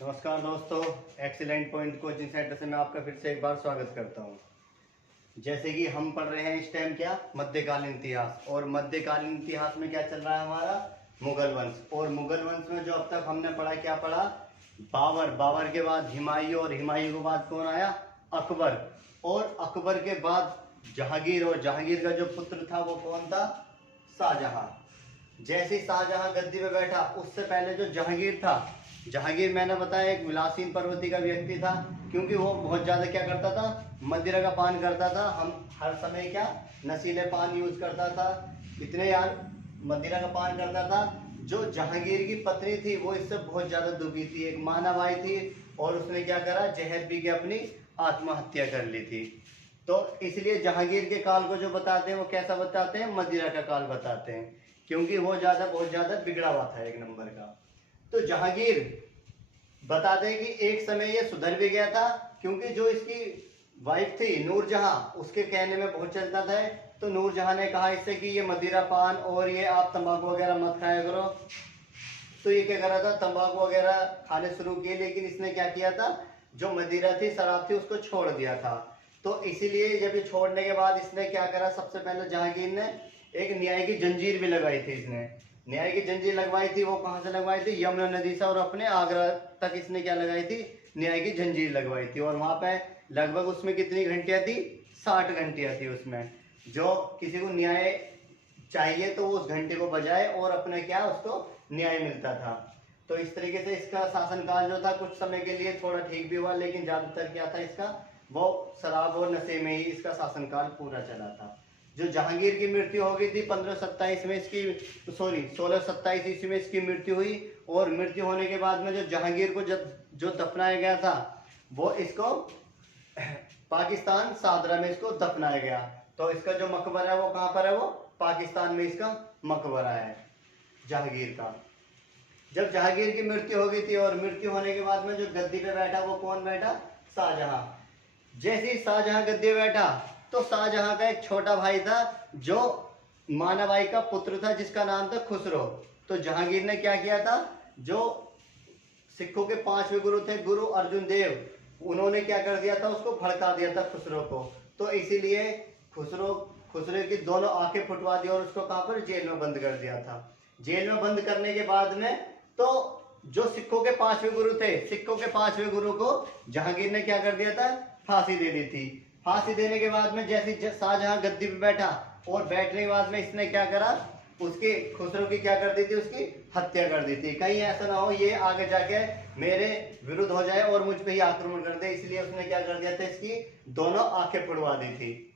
नमस्कार दोस्तों, excellent point coaching centre से मैं आपका फिर से एक बार स्वागत करता हूं। जैसे कि हम पढ़ रहे हैं इस टाइम क्या मध्यकालीन इतिहास, और मध्यकालीन इतिहास में क्या चल रहा है हमारा मुगल वंश। और मुगल वंश में जो अब तक हमने पढ़ा क्या पढ़ा, बाबर, बाबर के बाद हुमायूं, और हुमायूं के बाद कौन आया, अकबर, और अकबर के बाद जहांगीर, और जहांगीर का जो पुत्र था वो कौन था, शाहजहां। जैसे ही शाहजहां गद्दी पे बैठा, उससे पहले जो जहांगीर था, जहांगीर मैंने बताया एक विलासीन प्रवृत्ति का व्यक्ति था, क्योंकि वो बहुत ज्यादा क्या करता था, मदिरा का पान करता था। हम हर समय क्या नशीले पान यूज करता था, इतने यार मदिरा का पान करता था। जो जहांगीर की पत्नी थी वो इससे बहुत ज्यादा दुखी थी, एक मानाबाई थी, और उसने क्या करा, जहर पी के अपनी आत्महत्या कर ली थी। तो इसलिए जहांगीर के काल को जो बताते हैं वो कैसा बताते हैं, मदिरा का काल बताते हैं, क्योंकि वो बहुत ज्यादा बिगड़ा हुआ था एक नंबर का। तो जहांगीर बताते हैं कि एक समय ये सुधर भी गया था, क्योंकि जो इसकी वाइफ थी नूरजहां, उसके कहने में बहुत चलता था। तो नूरजहां ने कहा इससे कि ये मदिरा पान और ये आप तंबाकू वगैरह मत खाया करो। तो ये क्या कर रहा था, तंबाकू वगैरह खाने शुरू किए, लेकिन इसने क्या किया था, जो मदिरा थी, शराब थी, उसको छोड़ दिया था। तो इसीलिए जब ये छोड़ने के बाद इसने क्या करा, सबसे पहले जहांगीर ने एक न्याय की जंजीर भी लगाई थी। इसने न्याय की जंजीर लगवाई थी, वो कहाँ से लगवाई थी, यमुना नदी से, और अपने आगरा तक इसने क्या लगाई थी, न्याय की जंजीर लगवाई थी। और वहां पे लगभग उसमें कितनी घंटियां थी, 60 घंटियां थी उसमें। जो किसी को न्याय चाहिए तो वो उस घंटे को बजाए और अपने क्या उसको न्याय मिलता था। तो इस तरीके से इसका शासनकाल जो था कुछ समय के लिए थोड़ा ठीक भी हुआ, लेकिन ज्यादातर क्या था इसका, वो शराब और नशे में ही इसका शासनकाल पूरा चला था। जो जहांगीर की मृत्यु हो गई थी 1527 में इसकी, सॉरी 1627 ईस्वी में इसकी मृत्यु हुई। और मृत्यु होने के बाद में जो जहांगीर को जब जो दफनाया गया था, वो इसको पाकिस्तान सादरा में इसको दफनाया गया। तो इसका जो मकबरा है वो कहाँ पर है, वो पाकिस्तान में इसका मकबरा है जहांगीर का। जब जहांगीर की मृत्यु हो गई थी, और मृत्यु होने के बाद में जो गद्दी पे बैठा वो कौन बैठा, शाहजहां। जैसे ही शाहजहां गद्दी पे बैठा, तो शाहजहां का एक छोटा भाई था जो मानाबाई का पुत्र था, जिसका नाम था खुसरो। तो जहांगीर ने क्या किया था, जो सिखों के 5वें गुरु थे, गुरु अर्जुन देव, उन्होंने क्या कर दिया था, उसको भड़का दिया था खुसरो को। तो इसीलिए खुसरो खुसरो की दोनों आंखें फुटवा दी, और उसको कहां पर, जेल में बंद कर दिया था। जेल में बंद करने के बाद में तो जो सिखों के 5वें गुरु थे, सिखों के 5वें गुरु को जहांगीर ने क्या कर दिया था, फांसी दे दी थी। फांसी देने के बाद में जैसे शाहजहां गद्दी पे बैठा, और बैठने के बाद में इसने क्या करा, उसके खुसरो की क्या कर दी थी, उसकी हत्या कर दी थी। कहीं ऐसा ना हो ये आगे जाके मेरे विरुद्ध हो जाए और मुझ पे ही आक्रमण कर दे, इसलिए उसने क्या कर दिया था, इसकी दोनों आंखें फुड़वा दी थी।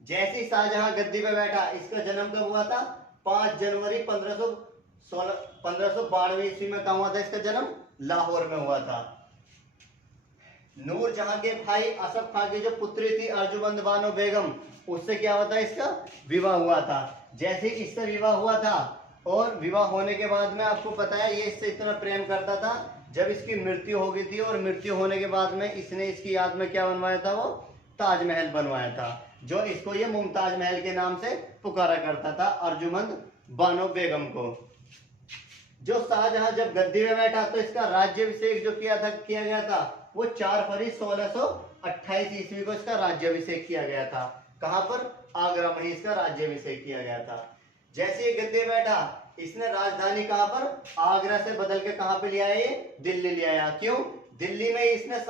जैसे ही शाहजहां गद्दी पे बैठा, इसका जन्म कब हुआ था, 5 जनवरी 1592 ईस्वी में। कहा हुआ था इसका जन्म, लाहौर में हुआ था। नूरजहां के भाई असफ खां की जो पुत्री थी अर्जुमंद बानो बेगम, उससे क्या होता है, इसका विवाह हुआ था। जैसे इससे विवाह हुआ था, और विवाह होने के बाद में आपको पता है ये इससे इतना प्रेम करता था, जब इसकी मृत्यु हो गई थी, और मृत्यु होने के बाद में इसने इसकी याद में क्या बनवाया था, वो ताजमहल बनवाया था, जो इसको ये मुमताज महल के नाम से पुकारा करता था, अर्जुमंद बानो बेगम को। जो शाहजहां जब गद्दी में बैठा, तो इसका राज्याभिषेक जो किया गया था, वो 4 फरवरी 1628 ईस्वी को इसका राज्याभिषेक किया गया था। कहां पर, आगरा में ही इसका राज्याभिषेक किया गया था। जैसे ही गद्दी में बैठा, इसने राजधानी कहां पर, आगरा से बदल के कहां पे ले आया, ये दिल्ली ले आया। क्यों, दिल्ली में इसने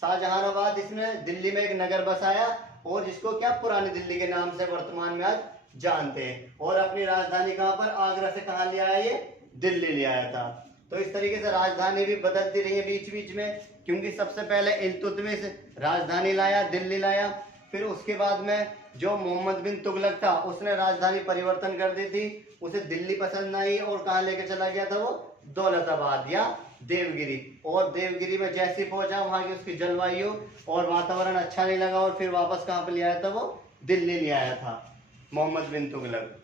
शाहजहानाबाद इसने दिल्ली में एक नगर बसाया, और जिसको क्या पुरानी दिल्ली के नाम से वर्तमान में आज जानते हैं। और अपनी राजधानी कहां पर, आगरा से कहां ले आया, ये दिल्ली ले आया था। तो इस तरीके से राजधानी भी बदलती रही है बीच बीच में, क्योंकि सबसे पहले इल्तुतमिश राजधानी लाया, दिल्ली लाया। फिर उसके बाद में जो मोहम्मद बिन तुगलक था, उसने राजधानी परिवर्तन कर दी थी, उसे दिल्ली पसंद आई, और कहां लेके चला गया था, वो दौलताबाद या देवगिरी। और देवगिरी में जैसे पहुंचा, वहां की उसकी जलवायु और वातावरण अच्छा नहीं लगा, और फिर वापस कहां पर ले आया था, वो दिल्ली ले आया था मोहम्मद बिन तुगलक।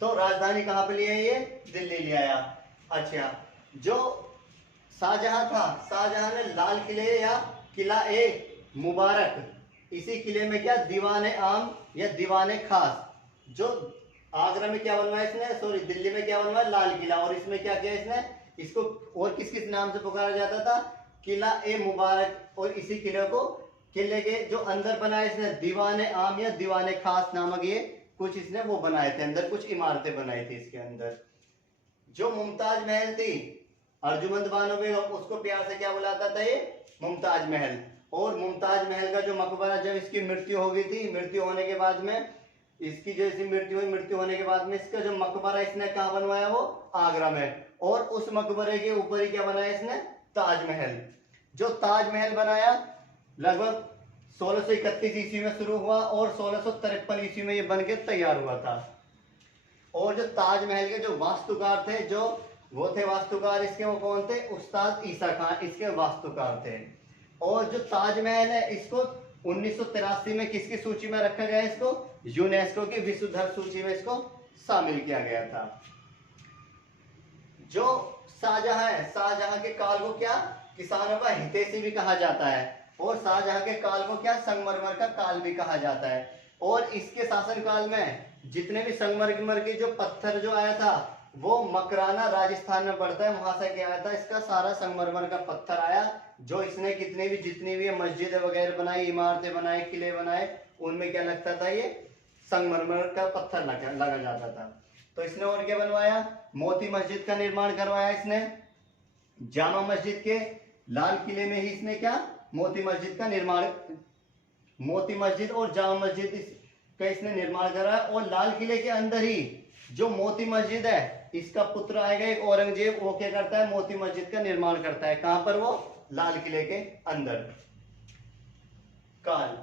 तो राजधानी कहां पे ले आया, ये दिल्ली ले आया। अच्छा, जो शाहजहां था, शाहजहां ने लाल किले या किला ए मुबारक, इसी किले में क्या, दीवाने आम या दीवाने खास, जो आगरा में क्या बनवाया इसने, सॉरी दिल्ली में क्या बनवाया, लाल किला, और इसमें क्या किया इसने, इसको और किस किस नाम से पुकारा जाता था? किला ए मुबारक। और इसी किले के जो अंदर बनाए इसने दीवाने आम या दीवाने खास नामक ये कुछ इसने वो बनाए थे, अंदर कुछ इमारतें बनाई थी इसके अंदर। जो मुमताज महल थी अर्जुमंद बानो बेगम, उसको प्यार से क्या बुलाता था ये? मुमताज महल। और मुमताज महल का जो मकबरा, जब इसकी मृत्यु हो गई थी, मृत्यु होने के बाद में इसकी जो इसी मृत्यु हुई, मृत्यु होने के बाद में इसका जो मकबरा इसने कहाँ बनवाया? वो आगरा में। और उस मकबरे के ऊपर ही क्या बनाया इसने? ताजमहल। जो ताजमहल बनाया लगभग 1631 ईस्वी में शुरू हुआ और 1653 ईस्वी में ये बनके तैयार हुआ था। और जो ताजमहल के जो वास्तुकार थे, जो वो थे वास्तुकार इसके, वो कौन थे? उस्ताद ईसा खान इसके वास्तुकार थे। और जो ताजमहल है इसको 1983 में किसकी सूची में रखा गया? इसको यूनेस्को की विश्व धरोहर सूची में इसको शामिल किया गया था। जो शाहजहां है, शाहजहां के काल को क्या किसानों का हितैषी भी कहा जाता है, और शाहजहां के काल को क्या संगमरमर का काल भी कहा जाता है। और इसके शासन काल में जितने भी संगमरमर के जो पत्थर जो आया था वो मकराना राजस्थान में पड़ता है, वहां से क्या आया था? इसका सारा संगमरमर का पत्थर आया, जो इसने जितनी भी मस्जिद वगैरह बनाई, इमारतें बनाई, किले बनाए, उनमें क्या लगता था? ये संगमरमर का पत्थर लगा जाता था। तो इसने और क्या बनवाया? मोती मस्जिद का निर्माण करवाया इसने। जामा मस्जिद के लाल किले में ही इसने क्या मोती मस्जिद का निर्माण, मोती मस्जिद और जामा मस्जिद का इसने निर्माण करा। और लाल किले के अंदर ही जो मोती मस्जिद है, इसका पुत्र आएगा एक औरंगजेब, वो क्या करता है? मोती मस्जिद का निर्माण करता है। कहां पर? वो लाल किले के अंदर। काल,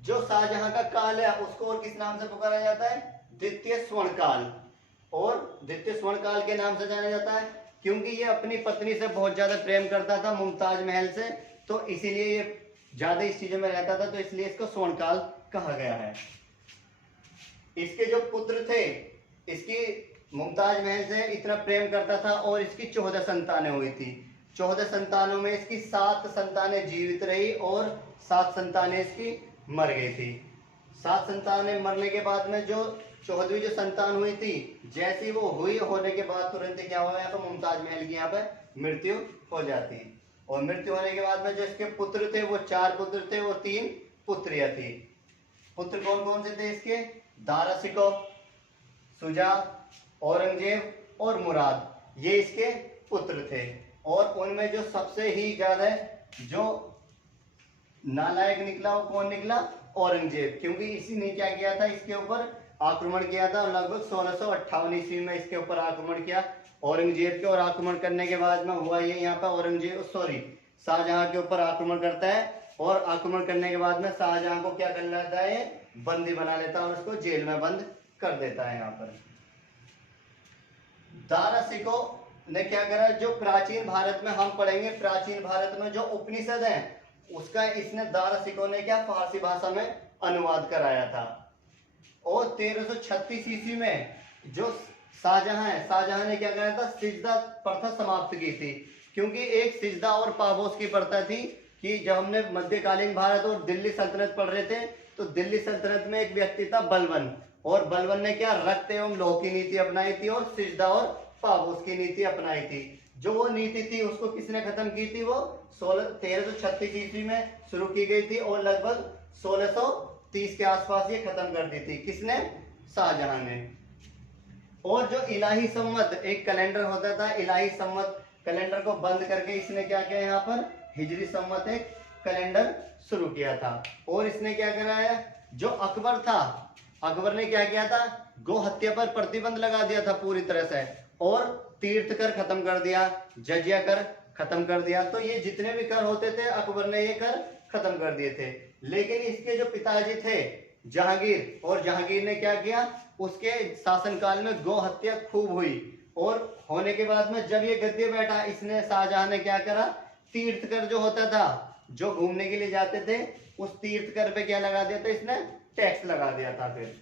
जो शाहजहां का काल है उसको और किस नाम से पुकारा जाता है? द्वितीय स्वर्ण काल। और द्वितीय स्वर्ण काल के नाम से जाना जाता है क्योंकि ये अपनी पत्नी से बहुत ज्यादा प्रेम करता था, मुमताज महल से, तो इसीलिए ये ज्यादा इस चीजों में रहता था, तो इसलिए इसको स्वर्ण काल कहा गया है। इसके जो पुत्र थे, इसकी मुमताज महल से इतना प्रेम करता था और इसकी 14 संतानें हुई थी। 14 संतानों में इसकी 7 संतानें जीवित रही और 7 संतानें इसकी मर गई थी। 7 संतानें मरने के बाद में जो 14वीं जो संतान हुई थी, जैसी वो हुई होने के बाद तुरंत क्या हुआ? यहाँ पर मुमताज महल की यहाँ पर मृत्यु हो जाती। और मृत्यु होने के बाद में जो इसके पुत्र थे वो 4 पुत्र थे और 3 पुत्रियां थी। पुत्र कौन कौन से थे इसके? दारा शिकोह, शुजा, औरंगजेब और मुराद, ये इसके पुत्र थे। और उनमें जो सबसे ही ज्यादा जो नालायक निकला वो कौन निकला? औरंगजेब, क्योंकि इसी ने क्या किया था? इसके ऊपर आक्रमण किया था। लगभग 1658 ईस्वी में इसके ऊपर आक्रमण किया औरंगजेब के। और आक्रमण करने के बाद में हुआ ये यहाँ पर शाहजहां के ऊपर आक्रमण करता है। और आक्रमण करने के बाद में शाहजहां को क्या कर लेता है? बंदी बना लेता है और उसको जेल में बंद कर देता है। यहाँ पर दारा शिकोह ने क्या करा? जो प्राचीन भारत में हम पढ़ेंगे, प्राचीन भारत में जो उपनिषद है उसका इसने दारा शिकोह ने क्या फारसी भाषा में अनुवाद कराया था। और 1336 ईस्वी में जो शाहजहां है, शाहजहां ने क्या कराया था? सिजदा प्रथा समाप्त की थी। क्योंकि एक सिजदा और पाबोस की प्रथा थी कि जब हमने मध्यकालीन भारत और दिल्ली सल्तनत पढ़ रहे थे, तो दिल्ली सल्तनत में एक व्यक्ति था बलबन, और बलबन ने क्या रक्त एवं लौह की नीति अपनाई थी और सिजदा और पाबोस की नीति अपनाई थी। जो वो नीति थी उसको किसने खत्म की थी? वो 1336 ईस्वी में शुरू की गई थी और लगभग 1630 के आसपास ये खत्म कर दी थी। किसने? शाहजहां ने। और जो इलाही सम्मत एक कैलेंडर होता था, इलाही सम्मत कैलेंडर को बंद करके इसने क्या किया? यहाँ पर हिजरी सम्मत एक कैलेंडर शुरू किया था। और इसने क्या कराया? जो अकबर था, अकबर ने क्या किया था? गौ हत्या पर प्रतिबंध लगा दिया था पूरी तरह से, और तीर्थ कर खत्म कर दिया, जजिया कर खत्म कर दिया। तो ये जितने भी कर होते थे अकबर ने ये कर खत्म कर दिए थे। लेकिन इसके जो पिताजी थे जहांगीर, और जहांगीर ने क्या किया? उसके शासनकाल में गौ हत्या खूब हुई। और होने के बाद में जब ये गद्दी बैठा, इसने शाहजहां ने क्या करा? तीर्थ कर जो होता था, जो घूमने के लिए जाते थे, उस तीर्थ कर पे क्या लगा दिया था? इसने टैक्स लगा दिया था। फिर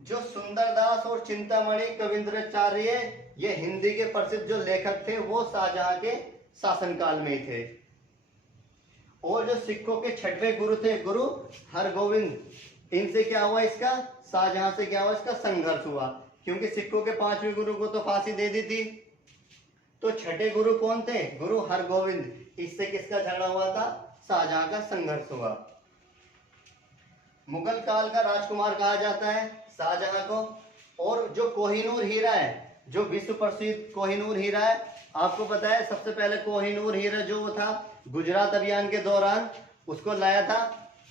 जो सुंदरदास और चिंतामणि कविंद्राचार्य, ये हिंदी के प्रसिद्ध जो लेखक थे, वो शाहजहां के शासनकाल में ही थे। और जो सिखों के 6वें गुरु थे, गुरु हरगोविंद, इनसे क्या हुआ? इसका शाहजहां से क्या हुआ? इसका संघर्ष हुआ, क्योंकि सिखों के 5वें गुरु को तो फांसी दे दी थी, तो छठे गुरु कौन थे? गुरु हरगोविंद। इससे किसका झगड़ा हुआ था? शाहजहां का संघर्ष हुआ। मुगल काल का राजकुमार कहा जाता है शाहजहां को। और जो कोहिनूर हीरा है, जो विश्व प्रसिद्ध कोहिनूर हीरा है, आपको पता है सबसे पहले कोहिनूर हीरा जो था गुजरात अभियान के दौरान उसको लाया था।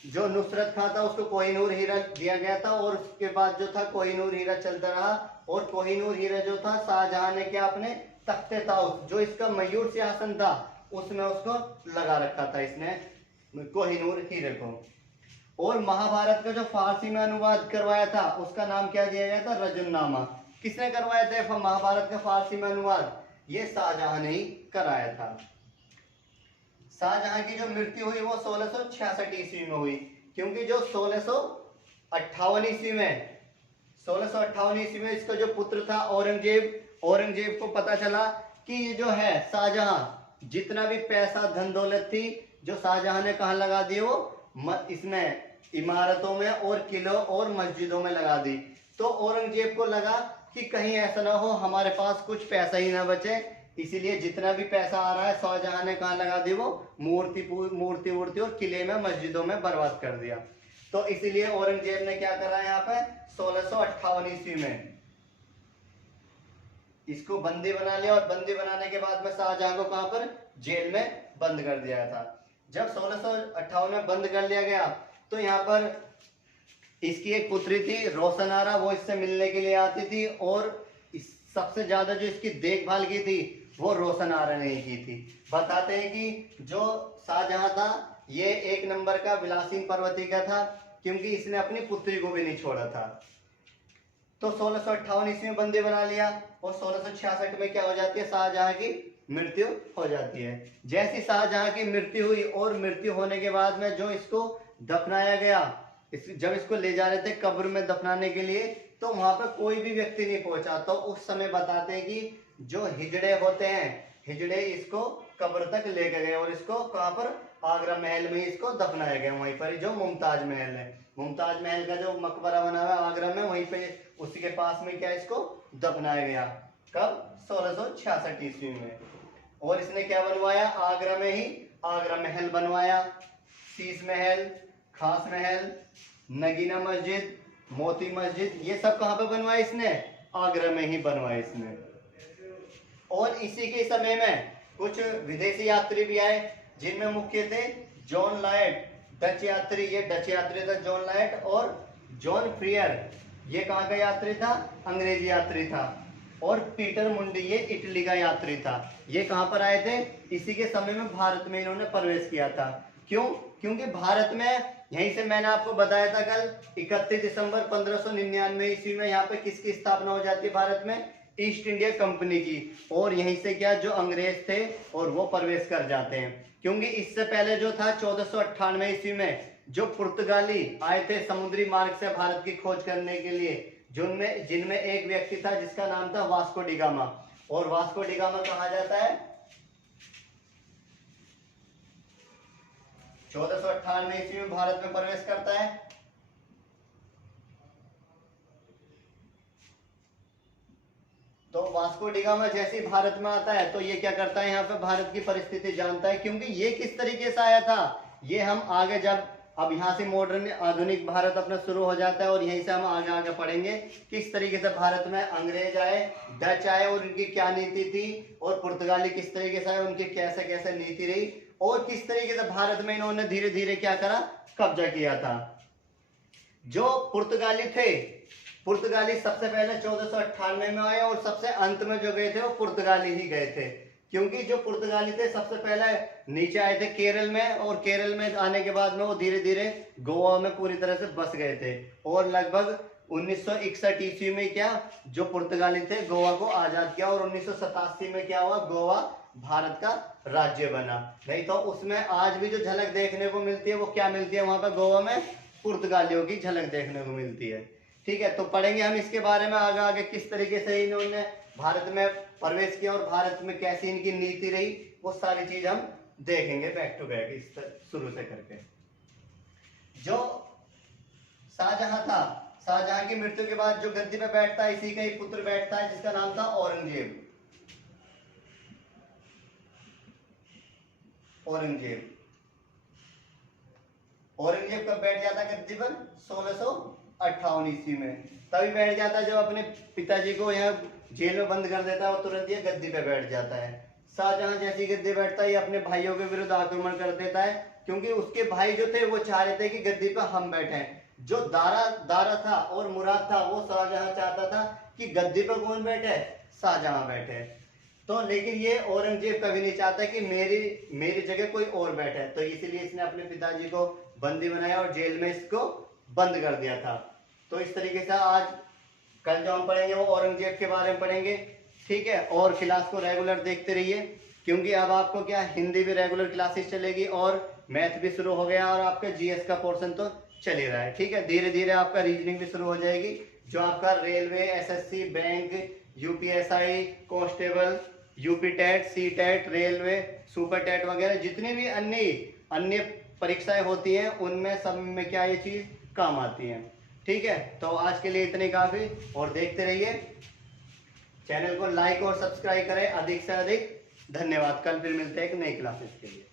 जो नुसरत खां था उसको कोहिनूर हीरा दिया गया था और उसके बाद जो था कोहिनूर हीरा चलता रहा। और कोहिनूर हीरा जो था शाहजहां ने क्या अपने तख्ते ताउस, जो इसका मयूर सिंहासन था, उसमें उसको लगा रखा था इसने कोहिनूर हीरे को। और महाभारत का जो फारसी में अनुवाद करवाया था उसका नाम क्या दिया गया था? रजतनामा। किसने करवाया था महाभारत का फारसी में अनुवाद? ये शाहजहां ने ही कराया था। शाहजहां की जो मृत्यु हुई वो 1666 ईस्वी में हुई, क्योंकि जो 1658 ईस्वी में इसका जो पुत्र था औरंगजेब को पता चला कि ये जो है शाहजहां जितना भी पैसा धन दौलत थी जो शाहजहां ने कहाँ लगा दी, वो इसमें इमारतों में और किलों और मस्जिदों में लगा दी। तो औरंगजेब को लगा कि कहीं ऐसा ना हो हमारे पास कुछ पैसा ही ना बचे, इसीलिए जितना भी पैसा आ रहा है शाहजहां ने कहाँ लगा दी, वो मूर्ति और किले में मस्जिदों में बर्बाद कर दिया। तो इसीलिए औरंगजेब ने क्या करा यहाँ पे 1658 ईस्वी में इसको बंदी बना लिया। और बंदी बनाने के बाद में शाहजहां को कहां पर? जेल में बंद कर दिया था। जब 1658 में बंद कर लिया गया तो यहाँ पर इसकी एक पुत्री थी रोशनारा, वो इससे मिलने के लिए आती थी और सबसे ज्यादा जो इसकी देखभाल की थी वो रोशनारा ने की थी। बताते हैं कि जो शाहजहां था ये एक नंबर का विलासीन पर्वती का था, क्योंकि इसने अपनी पुत्री को भी नहीं छोड़ा था। तो 1658 ईस्वी में बंदी बना लिया और 1666 में क्या हो जाती है? शाहजहां की मृत्यु हो जाती है। जैसी शाहजहां की मृत्यु हुई और मृत्यु होने के बाद में जो इसको दफनाया गया, जब इसको ले जा रहे थे कब्र में दफनाने के लिए, तो वहां पर कोई भी व्यक्ति नहीं पहुंचा। तो उस समय बताते हैं कि जो हिजड़े होते हैं, हिजड़े इसको कब्र तक लेके गए और इसको कहां पर? आगरा महल में इसको दफनाया गया, वहीं पर जो मुमताज महल है, मुमताज महल का जो मकबरा बना हुआ है आगरा में, वहीं पे उसी के पास में क्या इसको दफनाया गया। कब? 1666 ईस्वी में। और इसने क्या बनवाया? आगरा में ही आगरा महल बनवाया, शीश महल, खास महल, नगीना मस्जिद, मोती मस्जिद, ये सब कहां पे बनवाया इसने? आगरा में ही बनवाया इसने। और इसी के समय में कुछ विदेशी यात्री भी आए, जिनमें मुख्य थे जॉन लाइट डच यात्री, ये डच यात्री था जॉन लाइट, और जॉन फ्रियर, ये कहाँ का यात्री था? अंग्रेजी यात्री था। और पीटर मुंडी, ये इटली का यात्री था। ये कहां पर आए थे? इसी के समय में भारत में इन्होंने प्रवेश किया था। क्यों? क्योंकि भारत में यहीं से मैंने आपको बताया था कल 31 दिसंबर 1599 ईस्वी में यहाँ पे किसकी स्थापना हो जाती है भारत में? ईस्ट इंडिया कंपनी की। और यहीं से क्या जो अंग्रेज थे और वो प्रवेश कर जाते हैं, क्योंकि इससे पहले जो था 1498 ईस्वी में जो पुर्तगाली आए थे समुद्री मार्ग से भारत की खोज करने के लिए, जिनमें एक व्यक्ति था जिसका नाम था वास्को डी गामा। और वास्को डी गामा कहा जाता है 1498 ईस्वी में भारत में प्रवेश करता है। तो वास्को डी गामा जैसे ही भारत में आता है तो ये क्या करता है? यहाँ पे भारत की परिस्थिति जानता है, क्योंकि ये किस तरीके से आया था ये हम आगे, जब अब यहाँ से मॉडर्न आधुनिक भारत अपना शुरू हो जाता है और यहीं से हम आगे आगे पढ़ेंगे किस तरीके से भारत में अंग्रेज आए, डच आए और उनकी क्या नीति थी, और पुर्तगाली किस तरीके से आए, उनकी कैसे कैसे नीति रही, और किस तरीके से भारत में इन्होंने धीरे धीरे क्या करा? कब्जा किया था। जो पुर्तगाली थे, पुर्तगाली सबसे पहले 1498 में आए और सबसे अंत में जो गए थे वो पुर्तगाली ही गए थे, क्योंकि जो पुर्तगाली थे सबसे पहले नीचे आए थे केरल में, और केरल में आने के बाद में वो धीरे धीरे गोवा में पूरी तरह से बस गए थे। और लगभग 1961 ईस्वी में क्या जो पुर्तगाली थे गोवा को आजाद किया, और 1987 में क्या हुआ? गोवा भारत का राज्य बना। नहीं तो उसमें आज भी जो झलक देखने को मिलती है वो क्या मिलती है? वहां पर गोवा में पुर्तगालियों की झलक देखने को मिलती है। ठीक है, तो पढ़ेंगे हम इसके बारे में आगे आगे किस तरीके से इन्होंने भारत में प्रवेश किया और भारत में कैसी इनकी नीति रही, वो सारी चीज हम देखेंगे बैक टू बैक इस शुरू से करके। जो शाहजहां था, शाहजहां की मृत्यु के बाद जो गद्दी पे बैठता है इसी का ही पुत्र बैठता है जिसका नाम था औरंगजेब। औरंगजेब। औरंगजेब कब बैठ जाता गद्दी पर? 1658 ईस्वी में। तभी बैठ जाता जब अपने पिताजी को यहाँ जेल में बंद कर देता है और तुरंत ये गद्दी पे बैठ जाता है। शाहजहां जैसी गद्दी बैठता है ये अपने भाइयों के विरुद्ध आक्रमण कर देता है, क्योंकि उसके भाई जो थे वो चाह रहे थे कि गद्दी पे हम बैठे। जो दारा था और मुराद था वो शाहजहां चाहता था कि गद्दी पर कौन बैठे? शाहजहां बैठे। तो लेकिन ये औरंगजेब कभी नहीं चाहता कि मेरी जगह कोई और बैठे, तो इसीलिए इसने अपने पिताजी को बंदी बनाया और जेल में इसको बंद कर दिया था। तो इस तरीके से आज कल जो हम पढ़ेंगे वो औरंगजेब के बारे में पढ़ेंगे, ठीक है। और क्लास को रेगुलर देखते रहिए, क्योंकि अब आपको क्या हिंदी भी रेगुलर क्लासेस चलेगी और मैथ भी शुरू हो गया और आपका जीएस का पोर्शन तो चल ही रहा है, ठीक है। धीरे धीरे आपका रीजनिंग भी शुरू हो जाएगी, जो आपका railway, SSC, bank, UPSI, constable, UP TET, C TET, railway, super TET वगैरह जितनी भी अन्य परीक्षाएं होती हैं उनमें सब में क्या ये चीज काम आती है, ठीक है। तो आज के लिए इतने काफी, और देखते रहिए, चैनल को लाइक और सब्सक्राइब करें अधिक से अधिक। धन्यवाद। कल फिर मिलते हैं एक नई क्लासेस के लिए।